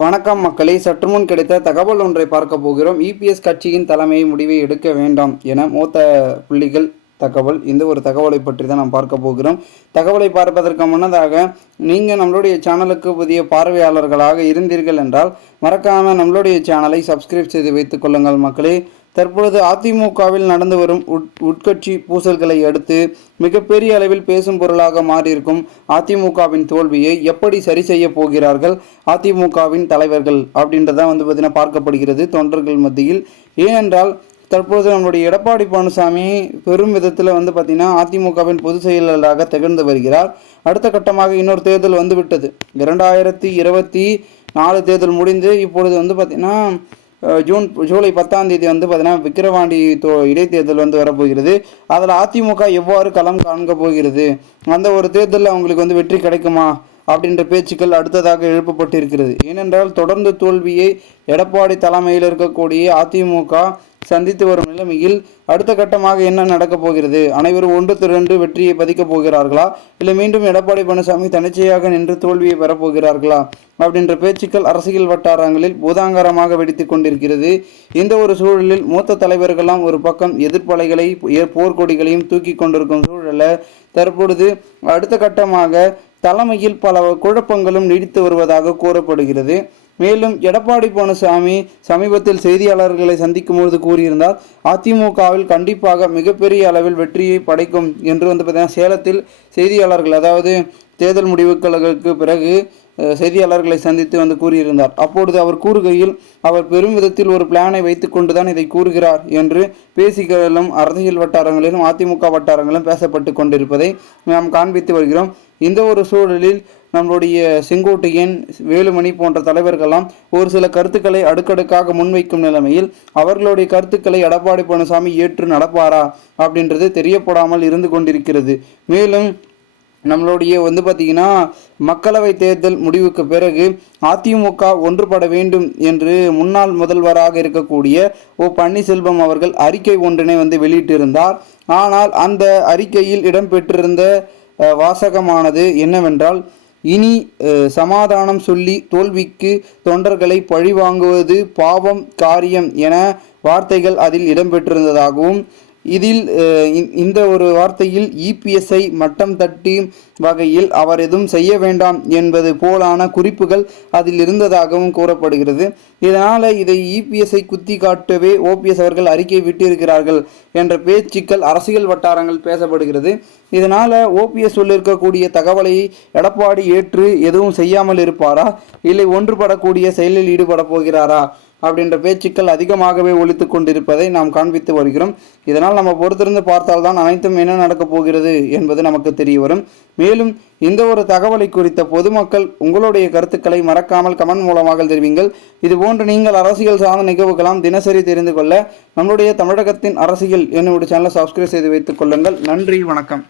வணக்கம் மக்களை. சற்று முன் கிடைத்த தகவல் ஒன்றை பார்க்க போகிறோம். இபிஎஸ் கட்சியின் தலைமை முடிவை எடுக்க வேண்டாம் என மூத்த புள்ளிகள் தகவல் இந்த ஒரு தகவலை பற்றி தான் நாம் பார்க்க போகிறோம். தகவலை பார்ப்பதற்கு முன்னதாக நீங்கள் நம்மளுடைய சேனலுக்கு புதிய பார்வையாளர்களாக இருந்தீர்கள் என்றால் மறக்காமல் நம்மளுடைய சேனலை சப்ஸ்கிரைப் செய்து வைத்துக் கொள்ளுங்கள் மக்களே. தற்பொழுது அதிமுகவில் நடந்து வரும் உட் உட்கட்சி பூசல்களை அடுத்து மிகப்பெரிய அளவில் பேசும் பொருளாக மாறியிருக்கும் அதிமுகவின் தோல்வியை எப்படி சரி செய்ய போகிறார்கள் அதிமுகவின் தலைவர்கள் அப்படின்றதான் வந்து பார்த்தீங்கன்னா பார்க்கப்படுகிறது தொண்டர்கள் மத்தியில். ஏனென்றால் தற்போது நம்முடைய எடப்பாடி பழனிசாமி பெரும் விதத்தில் வந்து பார்த்திங்கன்னா அதிமுகவின் பொதுச் செயலாளராக திகழ்ந்து வருகிறார். அடுத்த கட்டமாக இன்னொரு தேர்தல் வந்துவிட்டது. இரண்டாயிரத்தி இருபத்தி நாலு தேர்தல் முடிந்து இப்பொழுது வந்து பார்த்திங்கன்னா ஜூன் ஜூலை பத்தாம் தேதி வந்து பார்த்தீங்கன்னா விக்கிரவாண்டி தோ இடைத்தேர்தல் வந்து வரப்போகிறது. அதில் அதிமுக எவ்வாறு களம் காண்க போகிறது? அந்த ஒரு தேர்தலில் அவங்களுக்கு வந்து வெற்றி கிடைக்குமா? அப்படின்ற பேச்சுக்கள் அடுத்ததாக எழுப்பப்பட்டிருக்கிறது. ஏனென்றால் தொடர்ந்து தோல்வியை எடப்பாடி தலைமையில் இருக்கக்கூடிய அதிமுக சந்தித்து வரும் நிலைமையில் அடுத்த கட்டமாக என்ன நடக்கப் போகிறது? அனைவரும் ஒன்று திரண்டு வெற்றியை பதிக்கப் போகிறார்களா? இல்லை மீண்டும் எடப்பாடி பழனிசாமி தனிச்சையாக நின்று தோல்வியை பெறப்போகிறார்களா அப்படின்ற பேச்சுக்கள் அரசியல் வட்டாரங்களில் பூதாங்கரமாக வெடித்துக் கொண்டிருக்கிறது. இந்த ஒரு சூழலில் மூத்த தலைவர்களெல்லாம் ஒரு பக்கம் எதிர்ப்பலைகளை போர்க்கொடிகளையும் தூக்கி கொண்டிருக்கும் சூழலை தற்பொழுது அடுத்த கட்டமாக தலைமையில் பல குழப்பங்களும் நீடித்து வருவதாக கூறப்படுகிறது. மேலும் எடப்பாடி பழனிசாமி சமீபத்தில் செய்தியாளர்களை சந்திக்கும் பொழுது கூறியிருந்தார் அதிமுகவில் கண்டிப்பாக மிகப்பெரிய அளவில் வெற்றியை படைக்கும் என்று வந்து பார்த்தீங்கன்னா சேலத்தில் செய்தியாளர்கள் அதாவது தேர்தல் முடிவுகளுக்கு பிறகு செய்தியாளர்களை சந்தித்து வந்து கூறியிருந்தார். அப்பொழுது அவர் கூறுகையில் அவர் பெரும் விதத்தில் ஒரு பிளானை வைத்துக்கொண்டு தான் இதை கூறுகிறார் என்று பேசிகளும் அரசியல் வட்டாரங்களிலும் அதிமுக வட்டாரங்களிலும் பேசப்பட்டு கொண்டிருப்பதை நாம் காண்பித்து வருகிறோம். இந்த ஒரு சூழலில் நம்மளுடைய செங்கோட்டையன் வேலுமணி போன்ற தலைவர்கள்லாம் ஒரு சில கருத்துக்களை அடுக்கடுக்காக முன்வைக்கும் நிலைமையில் அவர்களுடைய கருத்துக்களை எடப்பாடி பழனிசாமி ஏற்று நடப்பாரா அப்படின்றது தெரியப்படாமல் இருந்து கொண்டிருக்கிறது. மேலும் நம்மளுடைய வந்து பார்த்திங்கன்னா மக்களவை தேர்தல் முடிவுக்கு பிறகு அதிமுக ஒன்றுபட வேண்டும் என்று முன்னாள் முதல்வராக இருக்கக்கூடிய ஓ பன்னீர்செல்வம் அவர்கள் அறிக்கை ஒன்றினை வந்து வெளியிட்டிருந்தார். ஆனால் அந்த அறிக்கையில் இடம்பெற்றிருந்த வாசகமானது என்னவென்றால் இனி சமாதானம் சொல்லி தோல்விக்கு தொண்டர்களை பழிவாங்குவது பாவம் காரியம் என வார்த்தைகள் அதில் இடம்பெற்றிருந்ததாகவும் இதில் இந்த ஒரு வார்த்தையில் இபிஎஸ்ஐ மட்டம் தட்டி வகையில் அவர் எதுவும் செய்ய வேண்டாம் என்பது போலான குறிப்புகள் அதில் இருந்ததாகவும் கூறப்படுகிறது. இதனால் இதை இபிஎஸ்ஐ குத்தி காட்டவே ஓபிஎஸ் அவர்கள் அறிக்கை விட்டிருக்கிறார்கள் என்ற பேச்சுக்கள் அரசியல் வட்டாரங்கள் பேசப்படுகிறது. இதனால் ஓபிஎஸ் சொல்லியிருக்கக்கூடிய தகவலை எடப்பாடி ஏற்று எதுவும் செய்யாமல் இருப்பாரா? இல்லை ஒன்றுபடக்கூடிய செயலில் ஈடுபட போகிறாரா? அப்படின்ற பேச்சுக்கள் அதிகமாகவே ஒழித்து கொண்டிருப்பதை நாம் காண்பித்து வருகிறோம். இதனால் நம்ம பொறுத்திருந்து பார்த்தால்தான் அனைத்தும் என்ன நடக்கப் போகிறது என்பது நமக்கு தெரிய வரும். மேலும் இந்த ஒரு தகவலை குறித்த பொதுமக்கள் உங்களுடைய கருத்துக்களை மறக்காமல் கமெண்ட் மூலமாக தெரிவிங்கள். இதுபோன்று நீங்கள் அரசியல் சார்ந்த நிகழ்வுகளாம் தினசரி தெரிந்து கொள்ள நம்முடைய தமிழகத்தின் அரசியல் என்னுடைய சேனலை சப்ஸ்கிரைப் செய்து வைத்துக் கொள்ளுங்கள். நன்றி வணக்கம்.